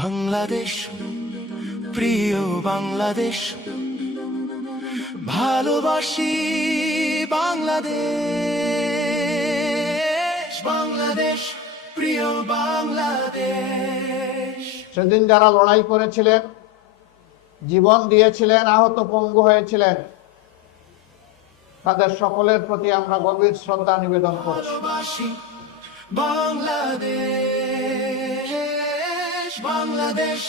বাংলাদেশ, প্রিয় বাংলাদেশ, ভালোবাসি বাংলাদেশ। বাংলাদেশ, প্রিয় বাংলাদেশ। সেদিন যারা লড়াই করেছিলেন, জীবন দিয়েছিলেন, আহত পঙ্গু হয়েছিলেন, তাদের সকলের প্রতি আমরা গভীর শ্রদ্ধা নিবেদন করছি। ভালোবাসি বাংলাদেশ, বাংলাদেশ,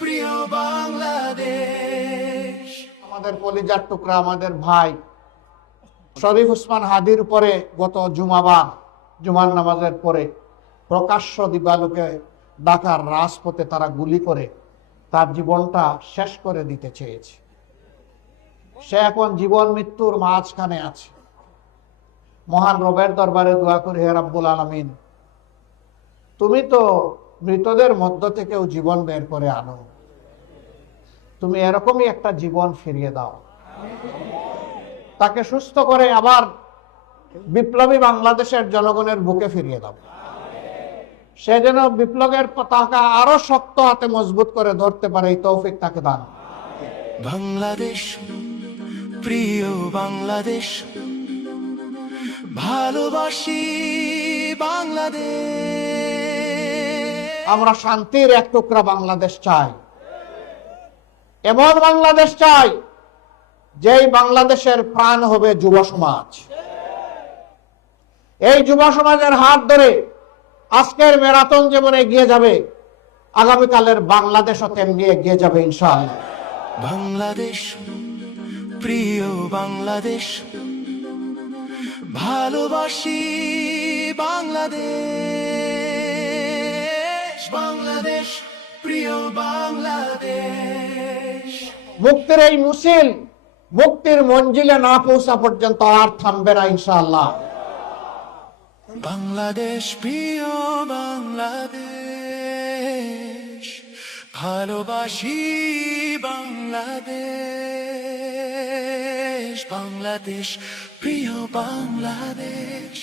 প্রিয় বাংলাদেশ। আমাদের কলিজার টুকরা, আমাদের ভাই শরীফ ওসমান হাদির উপরে গত জুমার নামাজের পরে প্রকাশ্য দিবালোকে ঢাকার রাজপথে তারা গুলি করে তার জীবনটা শেষ করে দিতে চেয়েছে। সে এখন জীবন মৃত্যুর মাঝখানে আছে। মহান রবের দরবারে দোয়া করি, হে রাব্বুল আলামিন, তুমি তো মৃতদের মধ্য থেকেও জীবন বের করে আনো, তুমি এরকমই একটা জীবন ফিরিয়ে দাও, তাকে সুস্থ করে আবার বিপ্লবী বাংলাদেশের জনগণের বুকে ফিরিয়ে দাও। সে যেন বিপ্লবের পতাকা আরো শক্ত হাতে মজবুত করে ধরতে পারে, এই তৌফিক তাকে দান। বাংলাদেশ, প্রিয় বাংলাদেশ, ভালোবাসি বাংলাদেশ। আমরা শান্তির এক টুকরা বাংলাদেশ চাই, এমন বাংলাদেশ চাই যেই বাংলাদেশের প্রাণ হবে যুব সমাজ। এই যুব সমাজের হাত ধরে আজকের ম্যারাথন যেমন এগিয়ে যাবে, আগামীকালের বাংলাদেশও তেমনি এগিয়ে যাবে ইনশাআল্লাহ। বাংলাদেশ, প্রিয় বাংলাদেশ, ভালোবাসি বাংলাদেশ। বাংলাদেশ, প্রিয় বাংলাদেশ। মুক্তির এই মিছিল মুক্তির মঞ্জিলে না পৌঁছা পর্যন্ত আর থামবে না ইনশাআল্লাহ। বাংলাদেশ, প্রিয় বাংলাদেশ, ভালোবাসি বাংলাদেশ। বাংলাদেশ, প্রিয় বাংলাদেশ।